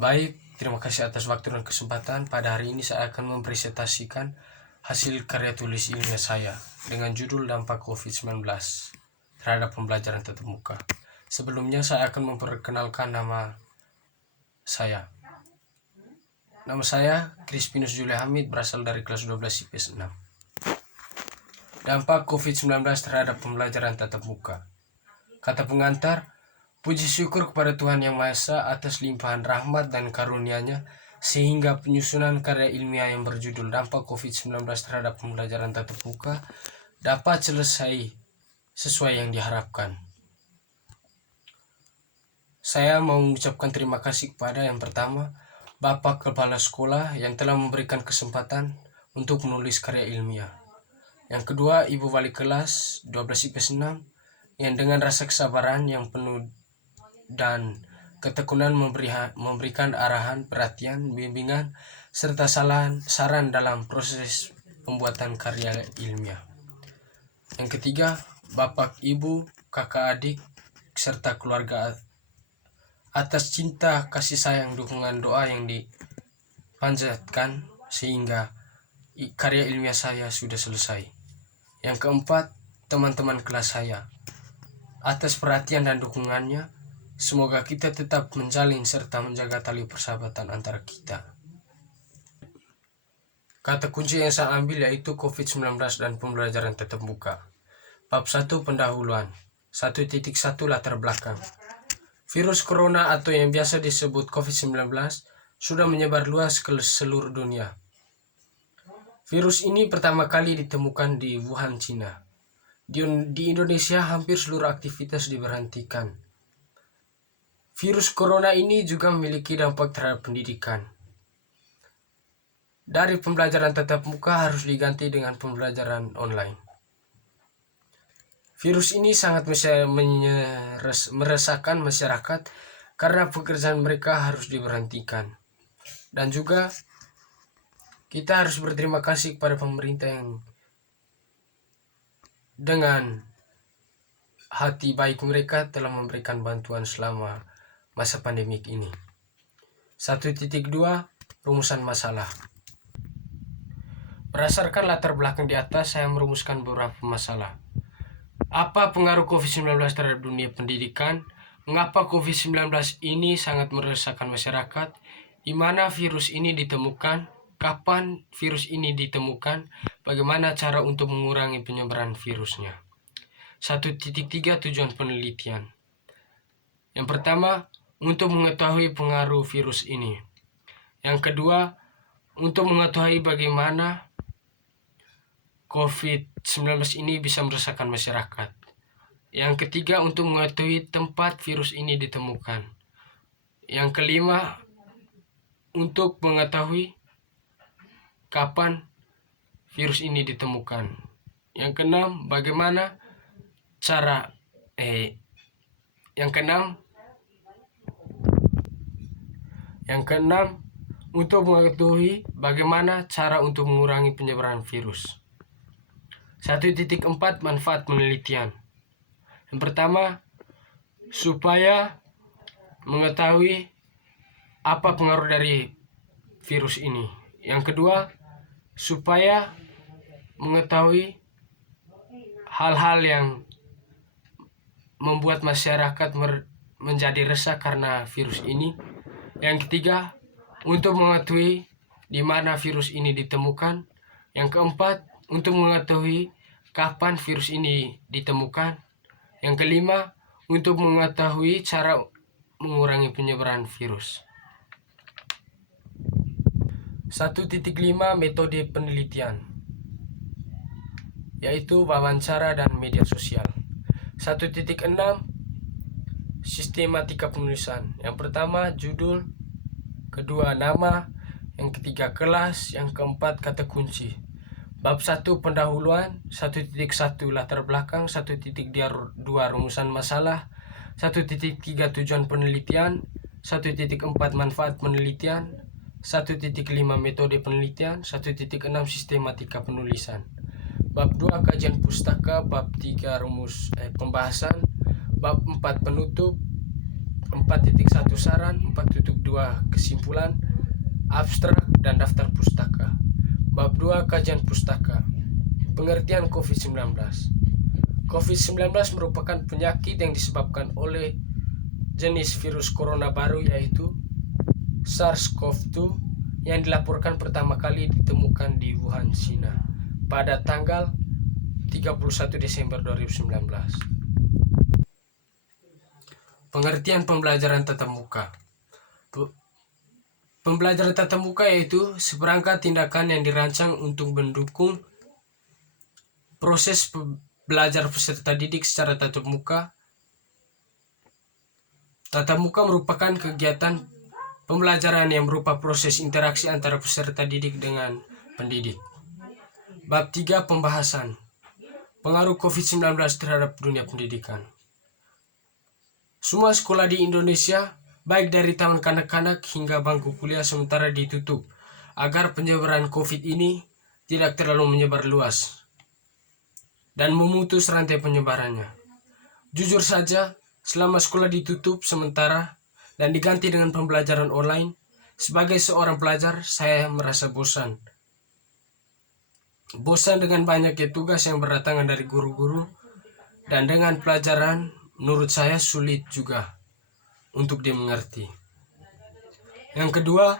Baik, terima kasih atas waktu dan kesempatan. Pada hari ini saya akan mempresentasikan hasil karya tulis ilmiah saya dengan judul dampak COVID-19 terhadap pembelajaran tatap muka. Sebelumnya saya akan memperkenalkan nama saya. Nama saya Crispinus Julia Hamid, berasal dari kelas 12 IPS 6. Dampak COVID-19 terhadap pembelajaran tatap muka. Kata pengantar, puji syukur kepada Tuhan Yang Maha Esa atas limpahan rahmat dan karunia-Nya sehingga penyusunan karya ilmiah yang berjudul dampak COVID-19 terhadap pembelajaran tatap muka dapat selesai sesuai yang diharapkan. Saya mau mengucapkan terima kasih kepada yang pertama, Bapak Kepala Sekolah yang telah memberikan kesempatan untuk menulis karya ilmiah. Yang kedua, Ibu Wali Kelas 12 IPS 6 yang dengan rasa kesabaran yang penuh dan ketekunan memberikan arahan, perhatian, bimbingan, serta saran dalam proses pembuatan karya ilmiah. Yang ketiga, Bapak, Ibu, kakak, adik, serta keluarga atas cinta, kasih sayang, dukungan, doa yang dipanjatkan sehingga karya ilmiah saya sudah selesai. Yang keempat, teman-teman kelas saya atas perhatian dan dukungannya. Semoga kita tetap menjalin serta menjaga tali persahabatan antara kita. Kata kunci yang saya ambil yaitu COVID-19 dan pembelajaran tatap muka. Bab 1, pendahuluan. 1.1 latar belakang. Virus corona atau yang biasa disebut COVID-19 sudah menyebar luas ke seluruh dunia. Virus ini pertama kali ditemukan di Wuhan, Cina. Di Indonesia hampir seluruh aktivitas diberhentikan. Virus corona ini juga memiliki dampak terhadap pendidikan. Dari pembelajaran tatap muka harus diganti dengan pembelajaran online. Virus ini sangat meresahkan masyarakat karena pekerjaan mereka harus diberhentikan. Dan juga kita harus berterima kasih kepada pemerintah yang dengan hati baik mereka telah memberikan bantuan selama masa pandemik ini. 1.2 Rumusan masalah. Berdasarkan latar belakang di atas, saya merumuskan beberapa masalah. Apa pengaruh COVID-19 terhadap dunia pendidikan? Mengapa COVID-19 ini sangat meresahkan masyarakat? Di mana virus ini ditemukan? Kapan virus ini ditemukan? Bagaimana cara untuk mengurangi penyebaran virusnya? 1.3 Tujuan penelitian. Yang pertama, untuk mengetahui pengaruh virus ini. Yang kedua, untuk mengetahui bagaimana COVID-19 ini bisa meresahkan masyarakat. Yang ketiga, untuk mengetahui tempat virus ini ditemukan. Yang kelima, untuk mengetahui kapan virus ini ditemukan. Yang keenam, bagaimana cara untuk mengetahui bagaimana cara untuk mengurangi penyebaran virus. 1.4 Manfaat penelitian. Yang pertama, supaya mengetahui apa pengaruh dari virus ini. Yang kedua, supaya mengetahui hal-hal yang membuat masyarakat menjadi resah karena virus ini. Yang ketiga, untuk mengetahui di mana virus ini ditemukan. Yang keempat, untuk mengetahui kapan virus ini ditemukan. Yang kelima, untuk mengetahui cara mengurangi penyebaran virus. 1.5 Metode penelitian, yaitu wawancara dan media sosial. 1.6 Sistematika penulisan. Yang pertama, judul. Kedua, nama. Yang ketiga, kelas. Yang keempat, kata kunci. Bab 1, pendahuluan. 1.1 latar belakang. 1.2 rumusan masalah. 1.3 tujuan penelitian. 1.4 manfaat penelitian. 1.5 metode penelitian. 1.6 sistematika penulisan. Bab 2 kajian pustaka. Bab 3 rumus pembahasan. Bab 4 penutup. 4.1 saran, 4.2 kesimpulan, abstrak, dan daftar pustaka. Bab 2 kajian pustaka. Pengertian COVID-19. COVID-19 merupakan penyakit yang disebabkan oleh jenis virus corona baru yaitu SARS-CoV-2 yang dilaporkan pertama kali ditemukan di Wuhan, China pada tanggal 31 Desember 2019. Pengertian pembelajaran tatap muka. Pembelajaran tatap muka yaitu seperangkat tindakan yang dirancang untuk mendukung proses belajar peserta didik secara tatap muka. Tatap muka merupakan kegiatan pembelajaran yang berupa proses interaksi antara peserta didik dengan pendidik. Bab 3 pembahasan. Pengaruh COVID-19 terhadap dunia pendidikan. Semua sekolah di Indonesia, baik dari tahun kanak-kanak hingga bangku kuliah sementara ditutup, agar penyebaran COVID ini tidak terlalu menyebar luas dan memutus rantai penyebarannya. Jujur saja, selama sekolah ditutup sementara dan diganti dengan pembelajaran online, sebagai seorang pelajar saya merasa bosan. Bosan dengan banyaknya tugas yang berdatangan dari guru-guru, dan dengan pelajaran menurut saya sulit juga untuk dimengerti. Yang kedua,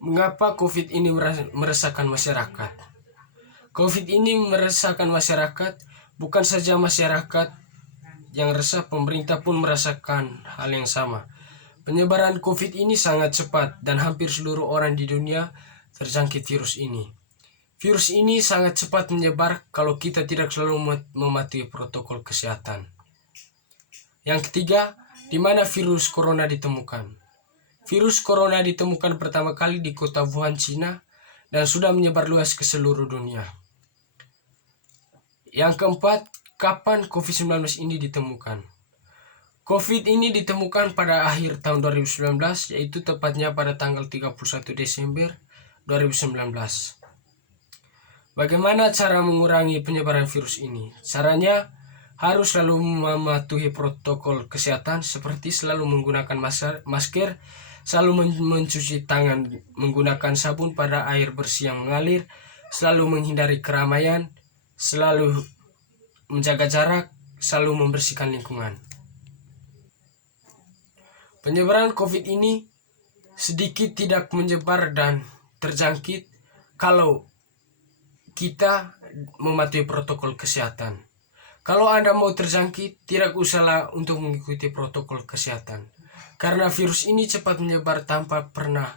mengapa COVID ini meresahkan masyarakat? COVID ini meresahkan masyarakat, bukan saja masyarakat yang resah, pemerintah pun merasakan hal yang sama. Penyebaran COVID ini sangat cepat dan hampir seluruh orang di dunia terjangkit virus ini. Virus ini sangat cepat menyebar kalau kita tidak selalu mematuhi protokol kesehatan. Yang ketiga, di mana virus corona ditemukan? Virus corona ditemukan pertama kali di kota Wuhan, China, dan sudah menyebar luas ke seluruh dunia. Yang keempat, kapan COVID-19 ini ditemukan? COVID ini ditemukan pada akhir tahun 2019, yaitu tepatnya pada tanggal 31 Desember 2019. Bagaimana cara mengurangi penyebaran virus ini? Caranya harus selalu mematuhi protokol kesehatan seperti selalu menggunakan masker, selalu mencuci tangan menggunakan sabun pada air bersih yang mengalir, selalu menghindari keramaian, selalu menjaga jarak, selalu membersihkan lingkungan. Penyebaran COVID ini sedikit tidak menyebar dan terjangkit kalau kita mematuhi protokol kesehatan. Kalau Anda mau terjangkit, tidak usahlah untuk mengikuti protokol kesehatan. Karena virus ini cepat menyebar tanpa pernah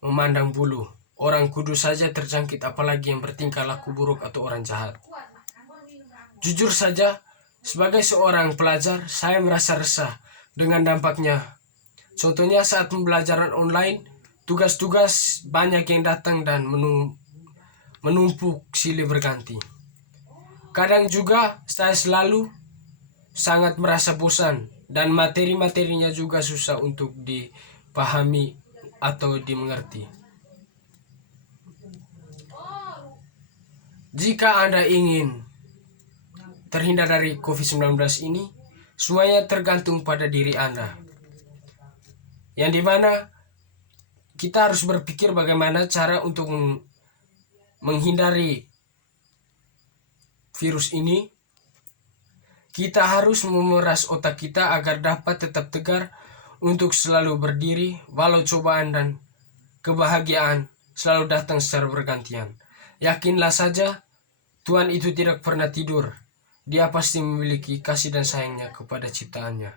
memandang bulu. Orang kudus saja terjangkit, apalagi yang bertingkah laku buruk atau orang jahat. Jujur saja, sebagai seorang pelajar, saya merasa resah dengan dampaknya. Contohnya saat pembelajaran online, tugas-tugas banyak yang datang dan menumpuk silih berganti. Kadang juga saya selalu sangat merasa bosan dan materi-materinya juga susah untuk dipahami atau dimengerti. Jika Anda ingin terhindar dari COVID-19 ini, semuanya tergantung pada diri Anda. Yang dimana kita harus berpikir bagaimana cara untuk menghindari virus ini. Kita harus memeras otak kita agar dapat tetap tegar untuk selalu berdiri walau cobaan dan kebahagiaan selalu datang secara bergantian. Yakinlah saja, Tuhan itu tidak pernah tidur. Dia pasti memiliki kasih dan sayangnya kepada ciptaannya.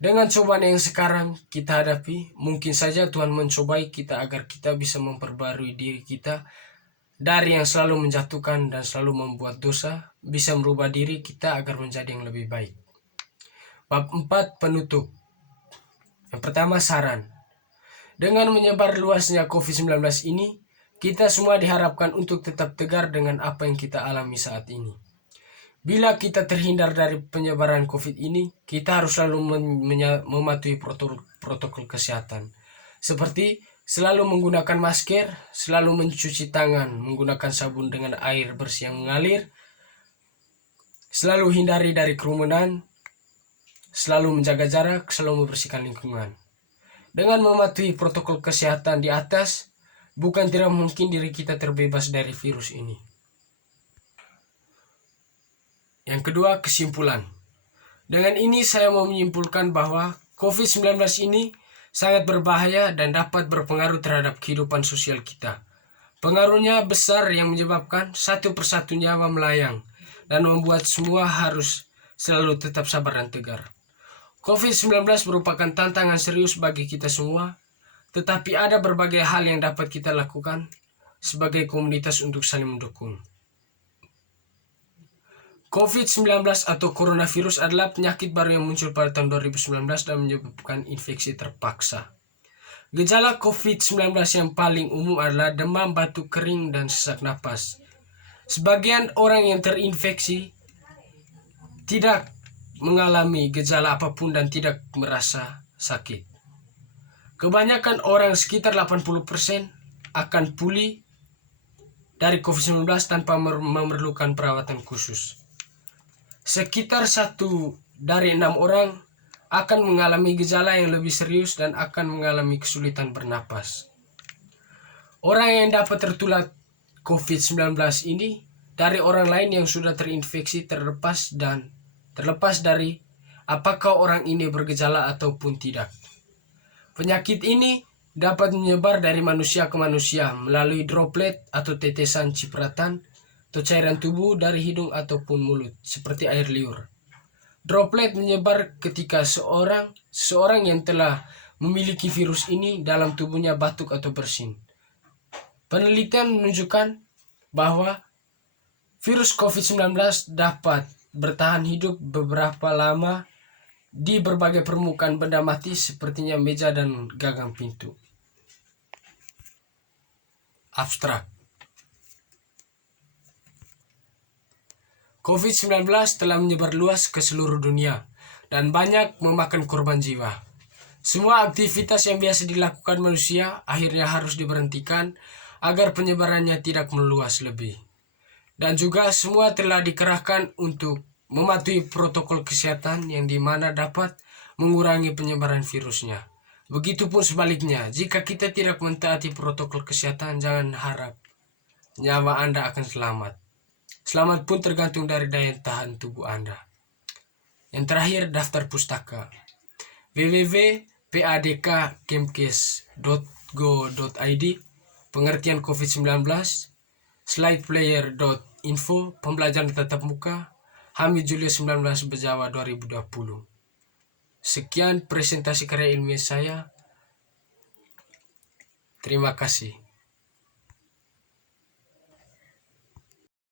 Dengan cobaan yang sekarang kita hadapi, mungkin saja Tuhan mencobai kita agar kita bisa memperbarui diri kita dari yang selalu menjatuhkan dan selalu membuat dosa, bisa merubah diri kita agar menjadi yang lebih baik. Bab 4 penutup. Yang pertama, saran. Dengan menyebar luasnya COVID-19 ini, kita semua diharapkan untuk tetap tegar dengan apa yang kita alami saat ini. Bila kita terhindar dari penyebaran COVID ini, kita harus selalu mematuhi protokol kesehatan. Seperti selalu menggunakan masker, selalu mencuci tangan menggunakan sabun dengan air bersih yang mengalir, selalu hindari dari kerumunan, selalu menjaga jarak, selalu membersihkan lingkungan. Dengan mematuhi protokol kesehatan di atas, bukan tidak mungkin diri kita terbebas dari virus ini. Yang kedua, kesimpulan. Dengan ini saya mau menyimpulkan bahwa COVID-19 ini sangat berbahaya dan dapat berpengaruh terhadap kehidupan sosial kita. Pengaruhnya besar yang menyebabkan satu persatu nyawa melayang dan membuat semua harus selalu tetap sabar dan tegar. COVID-19 merupakan tantangan serius bagi kita semua, tetapi ada berbagai hal yang dapat kita lakukan sebagai komunitas untuk saling mendukung. COVID-19 atau coronavirus adalah penyakit baru yang muncul pada tahun 2019 dan menyebabkan infeksi terpaksa. Gejala COVID-19 yang paling umum adalah demam, batuk kering, dan sesak napas. Sebagian orang yang terinfeksi tidak mengalami gejala apapun dan tidak merasa sakit. Kebanyakan orang, sekitar 80%, akan pulih dari COVID-19 tanpa memerlukan perawatan khusus. Sekitar 1 dari 6 orang akan mengalami gejala yang lebih serius dan akan mengalami kesulitan bernapas. Orang yang dapat tertular COVID-19 ini dari orang lain yang sudah terinfeksi terlepas dari apakah orang ini bergejala ataupun tidak. Penyakit ini dapat menyebar dari manusia ke manusia melalui droplet atau tetesan cipratan atau cairan tubuh dari hidung ataupun mulut, seperti air liur. Droplet menyebar ketika seorang yang telah memiliki virus ini dalam tubuhnya batuk atau bersin. Penelitian menunjukkan bahwa virus COVID-19 dapat bertahan hidup beberapa lama di berbagai permukaan benda mati sepertinya meja dan gagang pintu. Abstrak. COVID-19 telah menyebar luas ke seluruh dunia dan banyak memakan korban jiwa. Semua aktivitas yang biasa dilakukan manusia akhirnya harus diberhentikan agar penyebarannya tidak meluas lebih. Dan juga semua telah dikerahkan untuk mematuhi protokol kesehatan yang dimana dapat mengurangi penyebaran virusnya. Begitupun sebaliknya, jika kita tidak mentaati protokol kesehatan, jangan harap nyawa Anda akan selamat. Selamat pun tergantung dari daya tahan tubuh Anda. Yang terakhir, daftar pustaka. www.padkkemkes.go.id, pengertian COVID-19, slideplayer.info, pembelajaran tatap muka, Hamid Julius 19 Bejawa 2020. Sekian presentasi karya ilmiah saya. Terima kasih.